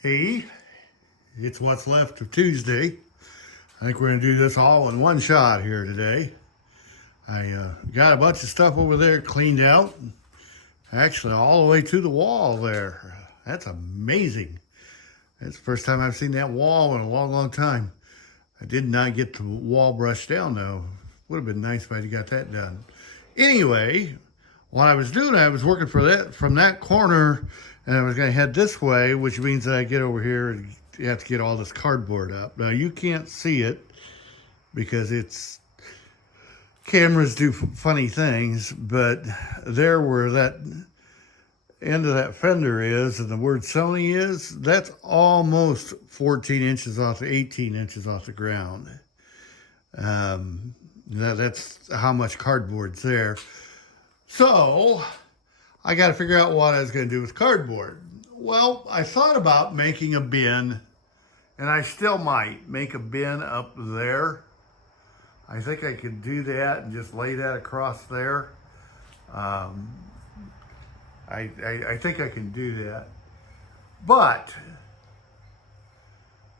Hey, it's what's left of Tuesday. I think we're going to do this all in one shot here today. I got a bunch of stuff over there cleaned out, actually all the way to the wall there. That's amazing. That's the first time I've seen that wall in a long, long time. I did not get the wall brushed down though. Would have been nice if I'd got that done. Anyway, what I was doing, I was working for that from that corner, and I was going to head this way, which means that I get over here and you have to get all this cardboard up. Now you can't see it because it's cameras do funny things, but there where that end of that fender is and the word Sony is, that's almost 14 inches off the 18 inches off the ground. That's how much cardboard's there. So I got to figure out what I was going to do with cardboard. Well, I thought about making a bin, and I still might make a bin up there. I think I could do that and just lay that across there. I think I can do that. But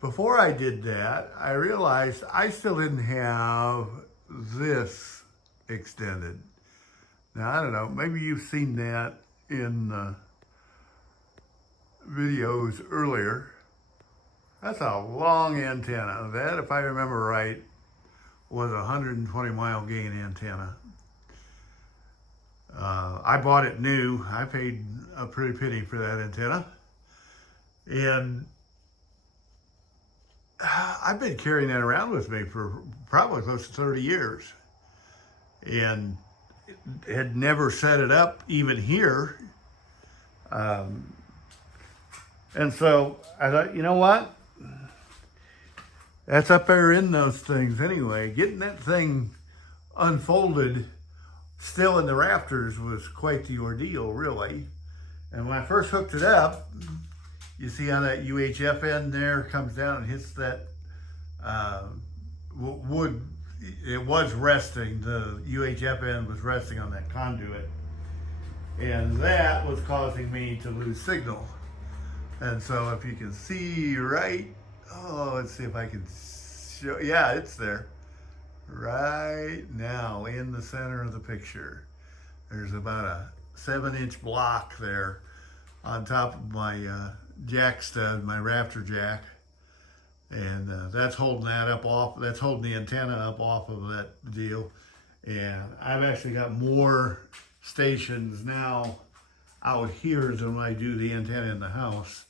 before I did that, I realized I still didn't have this extended. Now, I don't know, maybe you've seen that in videos earlier. That's a long antenna. That, if I remember right, was a 120 mile gain antenna. I bought it new. I paid a pretty penny for that antenna. And I've been carrying that around with me for probably close to 30 years. And had never set it up even here. And so I thought, you know what? That's up there in those things anyway. Getting that thing unfolded still in the rafters was quite the ordeal, really. And when I first hooked it up, you see how that UHF end there comes down and hits that wood. It was resting, the UHF end was resting on that conduit. And that was causing me to lose signal. And so if you can see right, let's see if I can show, yeah, it's there. Right now in the center of the picture. There's about a 7-inch block there on top of my jack stud, my rafter jack. And that's holding that up off, that's holding the antenna up off of that deal. And I've actually got more stations now out here than when I do the antenna in the house.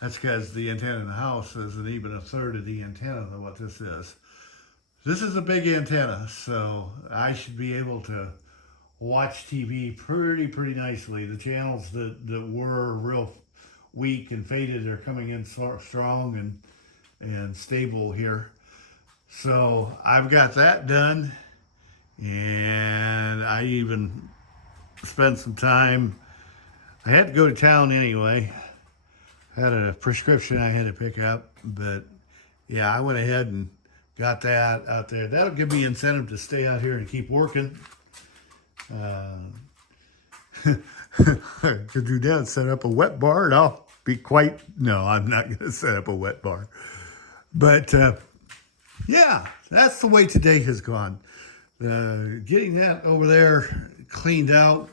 That's because the antenna in the house isn't even a third of the antenna of what this is. This is a big antenna, so I should be able to watch TV pretty nicely. The channels that were real weak and faded are coming in strong and stable here. So I've got that done, and I even spent some time. I had to go to town anyway. I had a prescription I had to pick up, but yeah, I went ahead and got that out there. That'll give me incentive to stay out here and keep working. Could do that, set up a wet bar, and I'll be quite, no, I'm not going to set up a wet bar. But yeah, that's the way today has gone. Getting that over there cleaned out.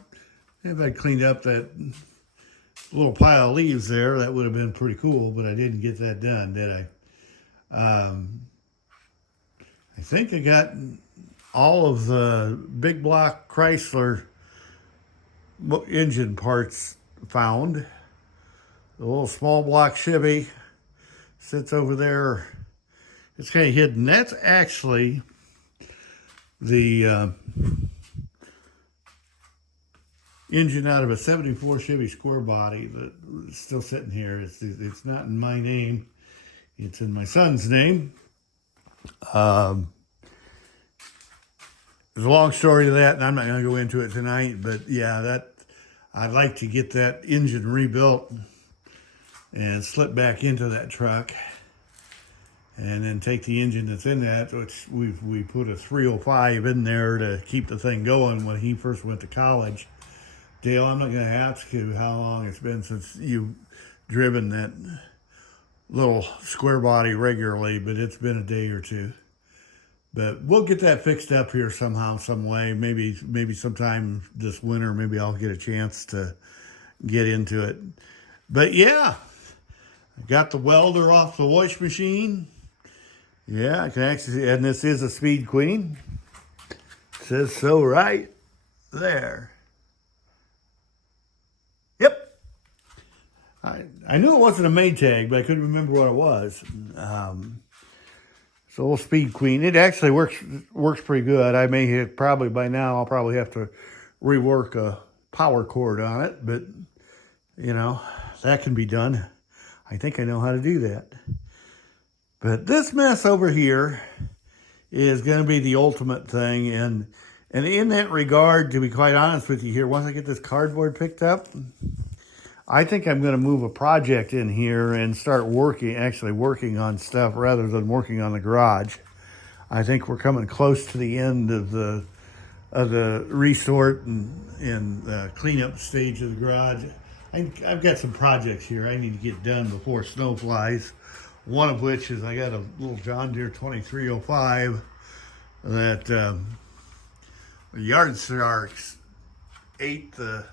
If I cleaned up that little pile of leaves there, that would have been pretty cool, but I didn't get that done, did I? I think I got all of the big block Chrysler engine parts found. The little small block Chevy sits over there. It's kind of hidden. That's actually the engine out of a 74 Chevy Square Body that's still sitting here. It's not in my name. It's in my son's name. There's a long story to that, and I'm not going to go into it tonight, but yeah, I'd like to get that engine rebuilt and slip back into that truck, and then take the engine that's in that, which we put a 305 in there to keep the thing going when he first went to college. Dale, I'm not going to ask you how long it's been since you've driven that little square body regularly, but it's been a day or two. But we'll get that fixed up here somehow, some way. Maybe sometime this winter, maybe I'll get a chance to get into it. But yeah, I got the welder off the wash machine. Yeah, I can actually, and this is a Speed Queen. It says so right there. Yep. I knew it wasn't a Maytag, but I couldn't remember what it was. It's a little Speed Queen. It actually works pretty good. I may have, probably by now, I'll probably have to rework a power cord on it, but you know, that can be done. I think I know how to do that. But this mess over here is going to be the ultimate thing. And in that regard, to be quite honest with you here, once I get this cardboard picked up, I think I'm going to move a project in here and start actually working on stuff rather than working on the garage. I think we're coming close to the end of the resort and cleanup stage of the garage. I've got some projects here I need to get done before snow flies. One of which is I got a little John Deere 2305 that the yard sharks ate the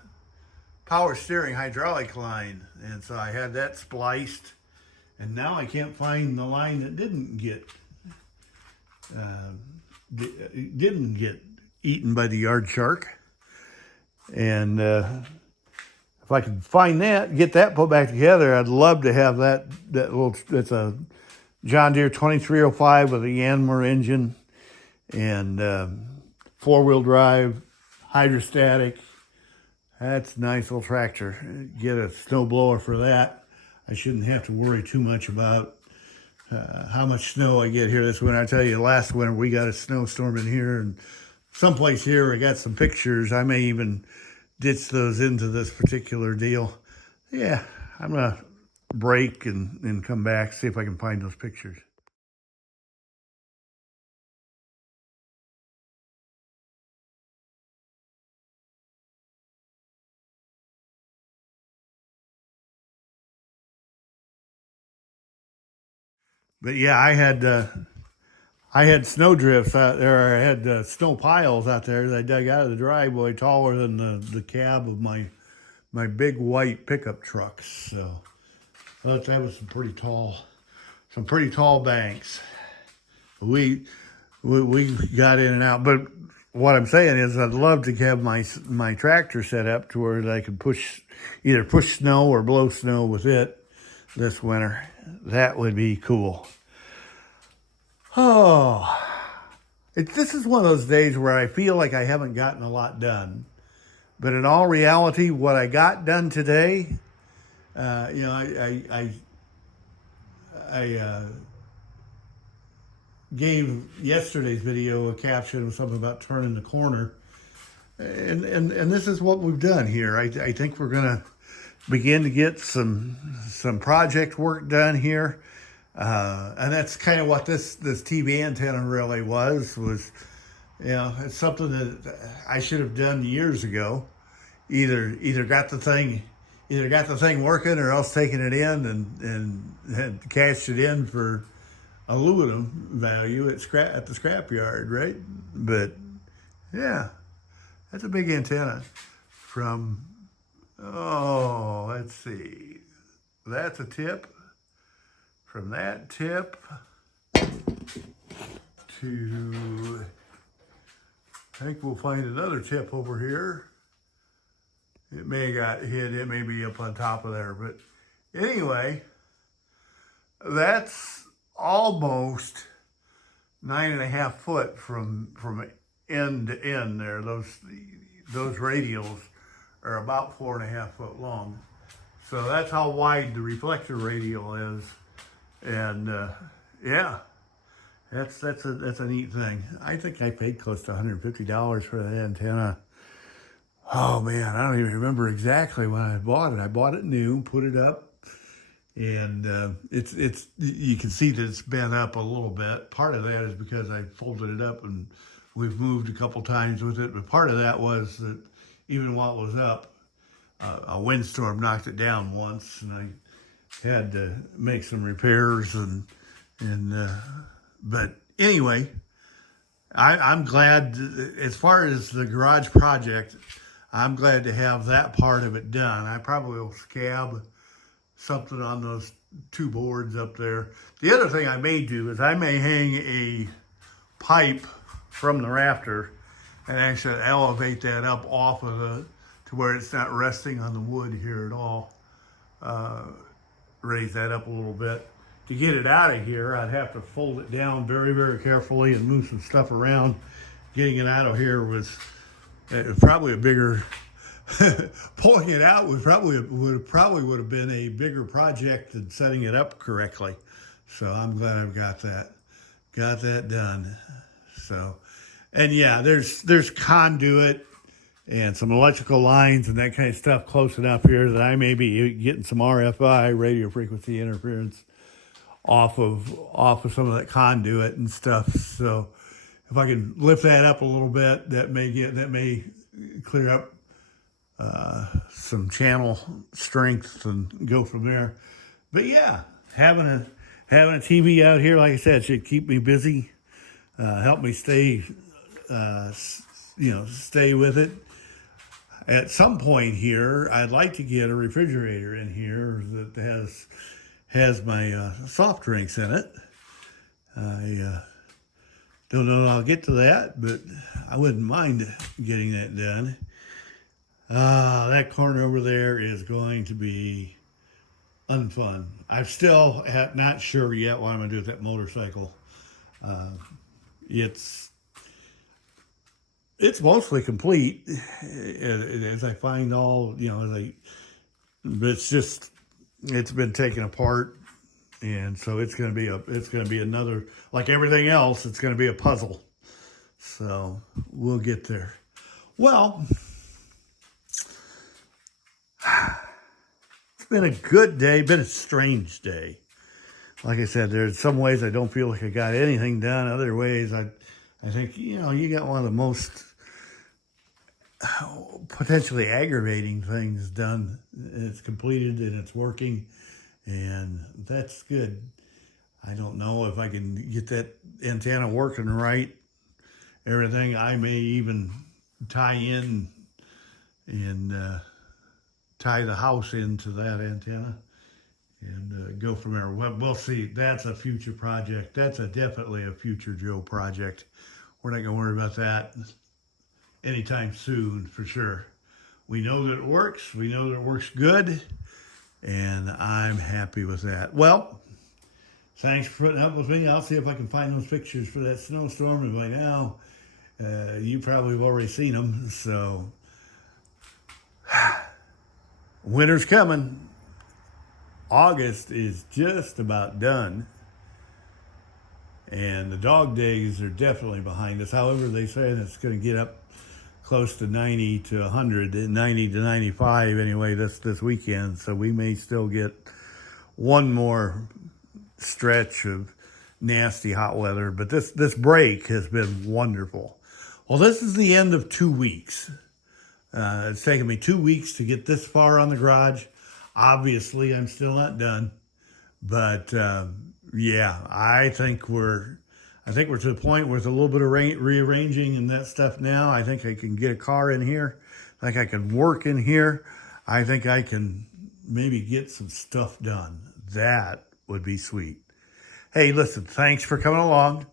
power steering hydraulic line, and so I had that spliced, and now I can't find the line that didn't get eaten by the yard shark. And if I can find that, get that put back together, I'd love to have that little, it's a John Deere 2305 with a Yanmar engine and 4-wheel drive, hydrostatic. That's a nice little tractor. Get a snow blower for that. I shouldn't have to worry too much about how much snow I get here this winter. I tell you, last winter we got a snowstorm in here, and someplace here I got some pictures. I may even ditch those into this particular deal. Yeah, I'm gonna break and come back, see if I can find those pictures. But yeah, I had snow drifts out there. I had snow piles out there that I dug out of the driveway taller than the cab of my big white pickup trucks. So that was some pretty tall banks. We got in and out. But what I'm saying is I'd love to have my tractor set up to where I could either push snow or blow snow with it this winter. That would be cool. Oh, this is one of those days where I feel like I haven't gotten a lot done. But in all reality, what I got done today, I gave yesterday's video a caption of something about turning the corner. And this is what we've done here. I think we're going to begin to get some project work done here. And that's kind of what this TV antenna really was, it's something that I should have done years ago. Either got the thing working or else taking it in and had cashed it in for aluminum value at the scrap yard, right? But yeah, that's a big antenna from, let's see, that's a tip. From that tip to, I think we'll find another tip over here. It may have got hit, it may be up on top of there, but anyway, that's almost 9.5 foot from end to end there. Those radials are about 4.5 foot long. So that's how wide the reflector radial is. And yeah, that's a neat thing. I think I paid close to $150 for that antenna. Oh man, I don't even remember exactly when I bought it. I bought it new, put it up, and it's you can see that it's bent up a little bit. Part of that is because I folded it up and we've moved a couple times with it, but part of that was that even while it was up, a windstorm knocked it down once, and had to make some repairs but anyway, I'm glad, as far as the garage project, I'm glad to have that part of it done. I probably will scab something on those 2 boards up there. The other thing I may do is I may hang a pipe from the rafter and actually elevate that up off of to where it's not resting on the wood here at all. Raise that up a little bit. To get it out of here, I'd have to fold it down very, very carefully and move some stuff around. Getting it out of here was probably a bigger, pulling it out would probably have been a bigger project than setting it up correctly. So I'm glad I've got that done. So, and yeah, there's conduit and some electrical lines and that kind of stuff close enough here that I may be getting some RFI, radio frequency interference, off of some of that conduit and stuff. So if I can lift that up a little bit, that may clear up some channel strength and go from there. But yeah, having a TV out here, like I said, should keep me busy, help me stay with it. At some point here, I'd like to get a refrigerator in here that has my soft drinks in it. I don't know if I'll get to that, but I wouldn't mind getting that done. That corner over there is going to be unfun. I'm still not sure yet what I'm going to do with that motorcycle. It's mostly complete as I find all, but it's been taken apart. And so it's going to be another, like everything else, it's going to be a puzzle. So we'll get there. Well, it's been a good day, been a strange day. Like I said, there's some ways I don't feel like I got anything done. Other ways, I think, you got one of the most potentially aggravating things done. It's completed and it's working. And that's good. I don't know if I can get that antenna working right. Everything, I may even tie in and tie the house into that antenna and go from there. We'll see. That's a future project. That's definitely a future Joe project. We're not going to worry about that anytime soon, for sure. We know that it works. We know that it works good. And I'm happy with that. Well, thanks for putting up with me. I'll see if I can find those pictures for that snowstorm. And by now, you probably have already seen them. So, winter's coming. August is just about done. And the dog days are definitely behind us. However, they say it's going to get up close to 90 to 100, 90 to 95 anyway this weekend. So we may still get one more stretch of nasty hot weather. But this break has been wonderful. Well, this is the end of 2 weeks. It's taken me 2 weeks to get this far on the garage. Obviously, I'm still not done. But yeah, I think we're to the point where it's a little bit of rearranging and that stuff now. I think I can get a car in here. I think I can work in here. I think I can maybe get some stuff done. That would be sweet. Hey, listen, thanks for coming along.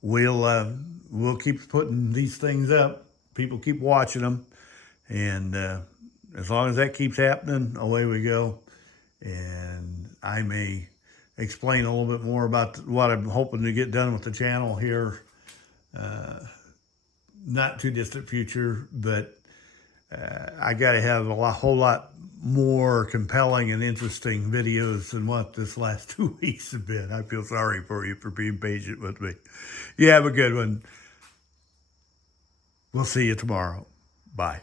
We'll keep putting these things up. People keep watching them. And as long as that keeps happening, away we go. And I may explain a little bit more about what I'm hoping to get done with the channel here. Not too distant future, but I got to have a whole lot more compelling and interesting videos than what this last 2 weeks have been. I feel sorry for you for being patient with me. You have a good one. We'll see you tomorrow. Bye.